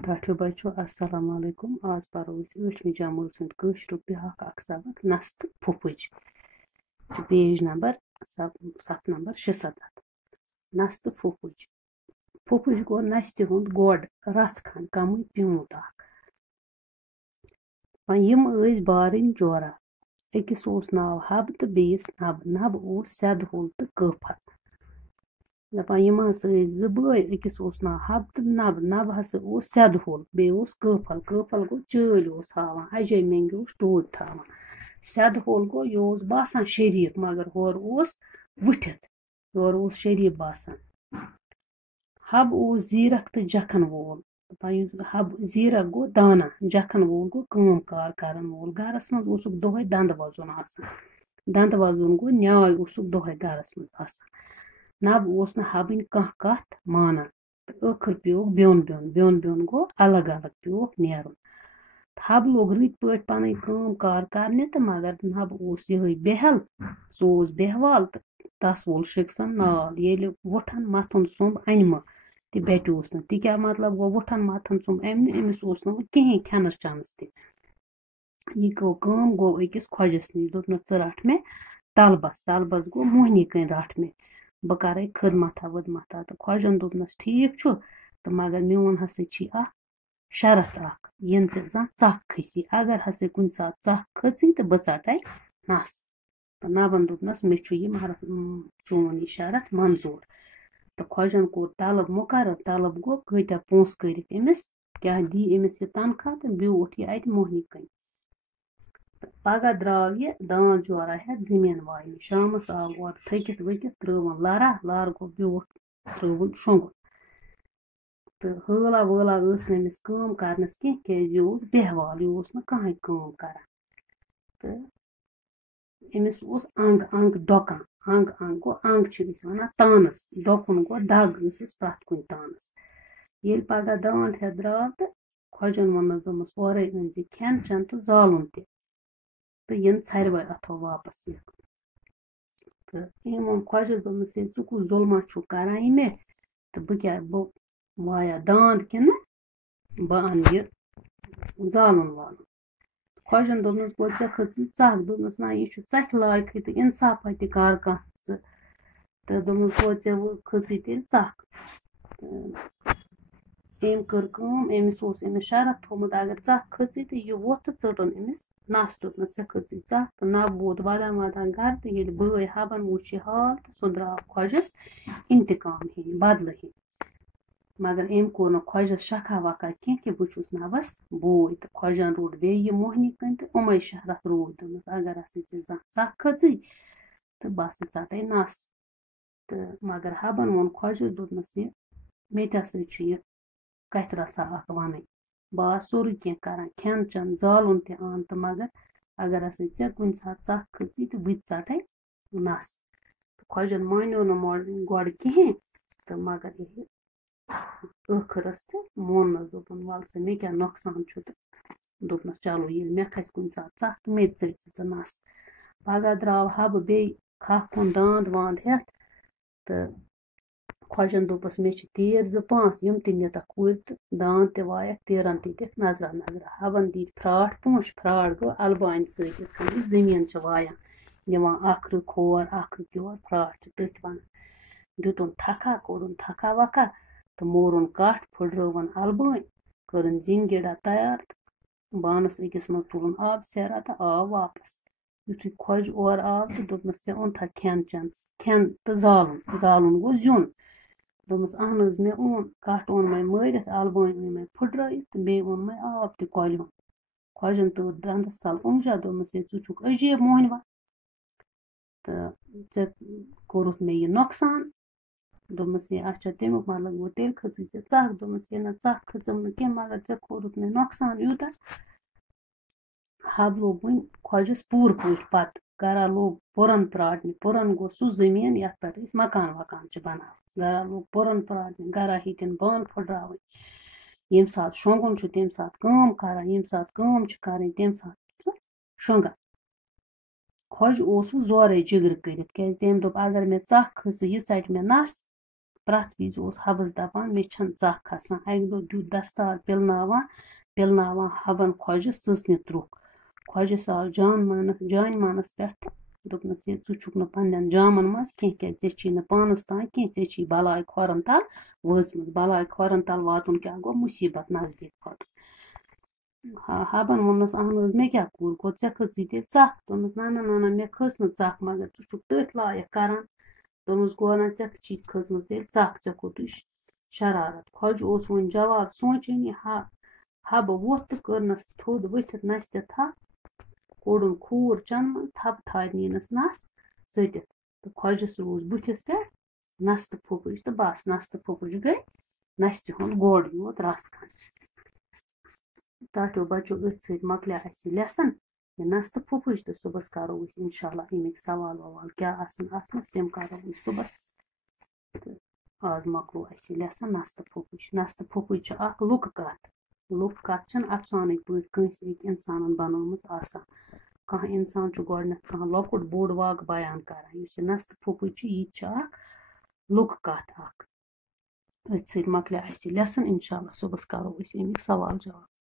ٹھٹھو بچو السلام علیکم آز پرو ٲٹھمہِ جمٲژ ہُنٛد کٲشرُک بیٛاکھ اکھ سبق نس تہٕ پھُپھٕج پیج نمبر 7 نس تہٕ پھُپھٕج پھُپھٕج گوٚو نستہِ ہُنٛد گۄڈ رژھ کھنٛڈ کمٕے پیوٗنٛت اکھ وۄنۍ یِم ٲسۍ بارٕنۍ جورا أکِس اوس ناو حبہٕ تہٕ بیٚیِس نبہٕ نبہٕ اوس سیدٕ ہول تہٕ کٲفر دپان یِم ہسا ٲسۍ زٕ بٲے أکِس اوس ناو حبہٕ تہٕ نبہٕ نبہٕ ہسا اوس سیدٕ ہول بیٚیہِ اوس کٲفل کٲفل گوٚو چٲلۍ اوس ہاوان اجے منٛگہِ اوس ٹوٗپۍ تھاوان سیدٕ ہول گوٚو یہِ اوس باسان شریٖف مگر ہورٕ اوس وٕٹھِتھ یورٕ اوس شریٖف باسان حبہٕ اوس زیٖرک تہٕ جکھن وول حبہٕ زیٖرک گوٚو دانا جکھن وول گوٚو کٲم کار کرن وول گرس منٛز اوسُکھ دۄہے دنٛدٕ وزُن آسان دنٛدٕ وزُن گوٚو نیاے اوسُکھ دۄہے گرس منٛز آسان نبہٕ اوس نہٕ حبٕنۍ کانٛہہ کتھ مانان تہٕ ٲخٕر پیوٚوُکھ بیوٚن بیوٚن بیوٚن بیوٚن گوٚو الگ الگ پیوٚوُکھ نیرُن حبہٕ لوگ رٕتۍ پٲٹھۍ پنٕنۍ کٲم کار کرنہِ تہٕ مگر نبہٕ اوس یِہٕے بےٚہل سُہ اوس بےٚحوال تہٕ تس وول شِکسن نال ییٚلہِ وُٹھن متھُن سُمب انمہٕ تہِ بیٹیوس نہٕ تہِ کیاہ مطلب گوٚو وُٹھن متھُن سُمب أمۍ نہٕ أمِس اوس نہٕ وۄنۍ کِہیٖنۍ کھٮ۪نس چٮ۪نس تہِ یہِ گوٚو کٲم گوٚو أکِس خۄجس نِش دوٚپنس ژٕ رٹھ مےٚ تلبس تلبس گوٚو موہنی کٔنۍ رٹھ مےٚ بہٕ کرے خدمتھا وٕدمتھا تہٕ خۄجن دوٚپنس ٹھیٖک چھُ تہٕ مگر میون ہسا چھُے اکھ شرط اکھ یِنہٕ ژےٚ زانٛہہ ژکھ کھسی اگر ہسا کُنہِ ساتہٕ ژکھ کھژٕے تہٕ بہٕ ژٹے نس تہٕ نبن دوٚپنس مےٚ چھُ یہِ چون یہِ شرط منظوٗر تہٕ خۄجن کوٚر طلب مُقرر طلب گوٚو کۭتیاہ پونٛسہٕ کٔرِکھ أمِس کیاہ دی أمِس یہِ تنخواہ تہٕ بیوٗٹھ یہِ اَتہِ موہنی کٔنۍ تہٕ پگاہ درٛاو یہِ داند جورا ہٮ۪تھ زٔمیٖن واینہِ شامس آو اورٕ تھٔکِتھ ؤکِتھ ترٲوٕن لرا لر گوٚو بیوٗٹھ ترٲوُن شۄنٛگُن تہٕ ہٲلا وٲلا ٲس نہٕ أمِس کٲم کرنس کینٛہہ کیازِ یہِ اوس بےٚحوال یہِ اوس نہٕ کٕہٕنۍ کٲم کران تہٕ أمِس اوس انٛگ انٛگ دۄکان انٛگ انٛگ گوٚو انٛگ چھِ أسۍ وَنان تانس دۄکُن گوٚو دگ ٲسٕس پرٛٮ۪تھ کُنہِ تانس ییٚلہِ پگاہ داند ہٮ۪تھ درٛاو تہٕ خۄجن ووٚننس دوٚپمس اورے أنۍ زِ کھٮ۪ن چٮ۪ن تہٕ زالُن تہِ تہٕ یِن ژھرِوَے اَتھو واپس یِتھ تہٕ أمۍ ووٚن خۄجس دوٚپنس ہے ژٕ کُس ظُلما چھُکھ کران یہِ مےٚ تہٕ بہٕ وایا داند کِنہٕ بہٕ اَنہٕ یہِ زالُن والُن خۄجن دوٚپنس گوٚو ژےٚ کھٔژٕے ژکھ دوٚپنس نہ یہِ چھُ ژکھِ لایقٕے تہٕ اِنصافا تہِ کر کانٛہہ ژٕ تہٕ دوٚپنس گوٚو ژےٚ کھٔژٕے تیٚلہِ ژکھ أمۍ کٔر کٲم أمِس اوس أمِس شرط تھوٚومُت اگر ژکھ کھٔژٕے تہٕ یہِ ووٚتھ تہٕ ژٔٹُن أمِس نس دوٚپنس ژےٚ کھٔژٕے ژکھ تہٕ نبہٕ ووت ودان ودان گرٕ تہٕ ییٚلہِ بٲے حبن وُچھ یہِ حال تہٕ سُہ درٛاو خۄجس اِنتقام ہیٚنہِ بدلہٕ ہیٚنہِ مگر أمۍ کوٚر نہٕ خۄجس شکھا وکھا کینٛہہ کہِ بہٕ چھُس نبس بوے تہٕ خۄجن روٚٹ بیٚیہِ یہِ موہنی کٔنۍ تہٕ یِمے شرط روٗدۍ دوٚپنس اگر ہسا ژےٚ زانٛہہ ژکھ کھٔژٕے تہٕ بہٕ ہسا ژٹے نس تہٕ مگر حبن ووٚن خۄجس دوٚپنس یہِ مےٚ تہِ ہسا چھُ یہِ کتھِ رژھا اکھ وَنٕنۍ بہٕ آس سورُے کیٚنٛہہ کران کھٮ۪ن چٮ۪ن زالُن تہِ آن تہٕ مگر اگر ہسا ژےٚ کُنہِ ساتہٕ ژکھ کھٔژٕے تہٕ بہٕ تہِ ژٹے نس تہٕ خۄجن مٲنیو نہٕ گۄڈٕ کِہیٖنۍ تہٕ مگر ییٚلہِ ٲخرس تہٕ موننس دوٚپُن وَلہٕ سا مےٚ کیٛاہ نۄقصان چھُ تہٕ دوٚپنس چلو ییٚلہِ مےٚ کھسہِ کُنہِ ساتہٕ ژکھ تہٕ مےٚ تہِ ژٔٹۍ ژٕ نس پگاہ درٛاو حبہٕ بیٚیہِ کھَکھ کُن داند واند ہٮ۪تھ تہٕ خۄجن دوٚپُس مےٚ چھِ تیٖر 2-5 یِم تہِ نِتکھ کُلۍ تہٕ داند تہِ وایَکھ تیٖرن تہِ دِکھ نظرا نظرا حبن دِتۍ پھراٹھ پونٛسہٕ پھراٹھ گوٚو البانہِ سۭتۍ یِتھ کٔنۍ أسۍ زٔمیٖن چھِ وایان نِوان اکھ رٕکھ ہور اکھ رٕکھ یور پھراٹھ چھِ تٔتھۍ وَنان دیُتُن تھکھا کوٚڑُن تھکھا وکھا تہٕ مورُن کٹھ پھٕٹرٲوٕن البٲنۍ کٔرٕن زِنۍ گِڈا تیار تہٕ بانس أکِس منٛز تُلُن آبہٕ سیرا تہٕ آو واپس یُتھُے خۄجہِ اورٕ آو تہٕ دوٚپنس ژےٚ اوٚنتھا کھٮ۪ن چٮ۪ن کھٮ۪ن تہٕ زالُن گوٚو زیُن دوٚپمس اہن حظ مےٚ اوٚن کٹھ اوٚن مےٚ مٲرِتھ البٲنۍ أنۍ مےٚ پھٕٹرٲیِتھ تہٕ بیٚیہِ اوٚن مےٚ آب تہِ کۄلہِ ہُنٛد خۄجن تُل دنٛدس تل اوٚنٛگجا دوٚپمس ہے ژٕ چھُکھ عجیٖب موہنِوا تہٕ ژےٚ کوٚرُتھ مےٚ یہِ نۄقصان دوٚپمس ہے اچھا تمیُک مطلب گوٚو تیٚلہِ کھٔژٕے ژےٚ ژکھ دوٚپمس ہے نہ ژکھ کھٔژٕم نہٕ کینٛہہ مگر ژےٚ کوٚرُتھ مےٚ نۄقصان یوٗتاہ حب لوگ وۄنۍ خۄجس پوٗرٕ پٲٹھۍ پتہٕ گرا لوگ پُرن پرٛاٹنہِ پُرن گوٚو سُہ زٔمیٖن یتھ پٮ۪ٹھ أسۍ مکان وکان چھِ بناوان گرا لوگ پُرن پرٛاٹنہِ گرا ہیٚتِن بانہٕ پھٕٹراوٕنۍ ییٚمہِ ساتہٕ شۄنٛگُن چھُ تمہِ ساتہٕ کٲم کران ییٚمہِ ساتہٕ کٲم چھِ کرٕنۍ تمہِ ساتہٕ چھُ شۄنٛگان خۄجہِ اوس وۄنۍ زورے جِگرٕ کٔرِتھ کیازِ تٔمۍ دوٚپ اگر مےٚ ژکھ کھٔژ تہٕ یہِ ژٹہِ مےٚ نس پرٛٮ۪تھ وِزِ اوس حبس دپان مےٚ چھَنہٕ ژکھ کھسان اَکہِ دۄہ دیُت دستار پِلناوان حبن خۄجہٕ سٕژنہِ ترٛووُکھ خۄجہٕ آو جانہِ مانس پٮ۪ٹھ تہٕ دوٚپنس ہے ژٕ چھُکھ نہٕ پنٛنٮ۪ن جامن منٛز کیٚنٛہہ کیٛازِ ژےٚ چھی نہٕ پانس تام کیٚنٛہہ ژےٚ چھی بلاے کھۄرن تل وٲژمٕژ بلاے کھۄرن تل واتُن کیٛاہ گوٚو مُصیٖبت نزدیٖک واتُن حبن ووٚننس اہن حظ مےٚ کیٛاہ کوٚر گوٚو ژےٚ کھٔژٕے تیٚلہِ ژکھ دوٚپنس نہ مےٚ کھٔژ نہٕ ژکھ مگر ژٕ چھُکھ تٔتھۍ لایق کران دوٚپمس گوٚو نا ژےٚ چھی کھٔژمٕژ تیٚلہِ ژکھ ژےٚ کوٚرُے شرارت خۄجہِ اوس وۄنۍ جواب سونٛچٲنی حبہٕ ووٚتھ تہٕ کٔرنس تھوٚد ؤتھِتھ نستہِ تھپھ کوٚڑُن کھوٗر چنٛدٕ منٛز تھپہٕ تھایہِ نیٖنس نس ژٔٹِتھ تہٕ خۄجس روٗز بٕتھِس پٮ۪ٹھ نستہٕ پھُپٕج تہٕ بس نستہٕ پھُپٕج گٔے نستہِ ہُنٛد گوڑ یوت رس کھنٛڈ ٹاٹھیو بچو أتھۍ سۭتۍ مۄکلیو اَسہِ یہِ لیسن یہِ نستہٕ پھُپٕج تہٕ صُبحس کرو أسۍ اِنشاء اللہ اَمِکۍ سوال ووال کیٛاہ آسن اتھ منٛز تِم کرو أسۍ صُبحس تہٕ آز مۄکلو اَسہِ یہِ لیسن نستہٕ پھُپٕج چھِ اکھ لُکہٕ کتھ چھنہٕ افسانٕکۍ پٲٹھۍ کٲنٛسہِ أکۍ اِنسانن بنٲومٕژ آسان کانٛہہ اِنسان چھُ گۄڈٕنٮ۪تھ کانٛہہ لۄکُٹ بوٚڑ واقعہٕ بیان کران یُس یہِ نستہٕ پھُپٕج چھِ یہِ تہِ چھِ اکھ لُکہٕ کتھ اکھ أتھۍ سۭتۍ مۄکلیو اَسہِ یہِ لیسن اِنشاء اللہ صُبحس کرو أسۍ اَمِکۍ سوال جواب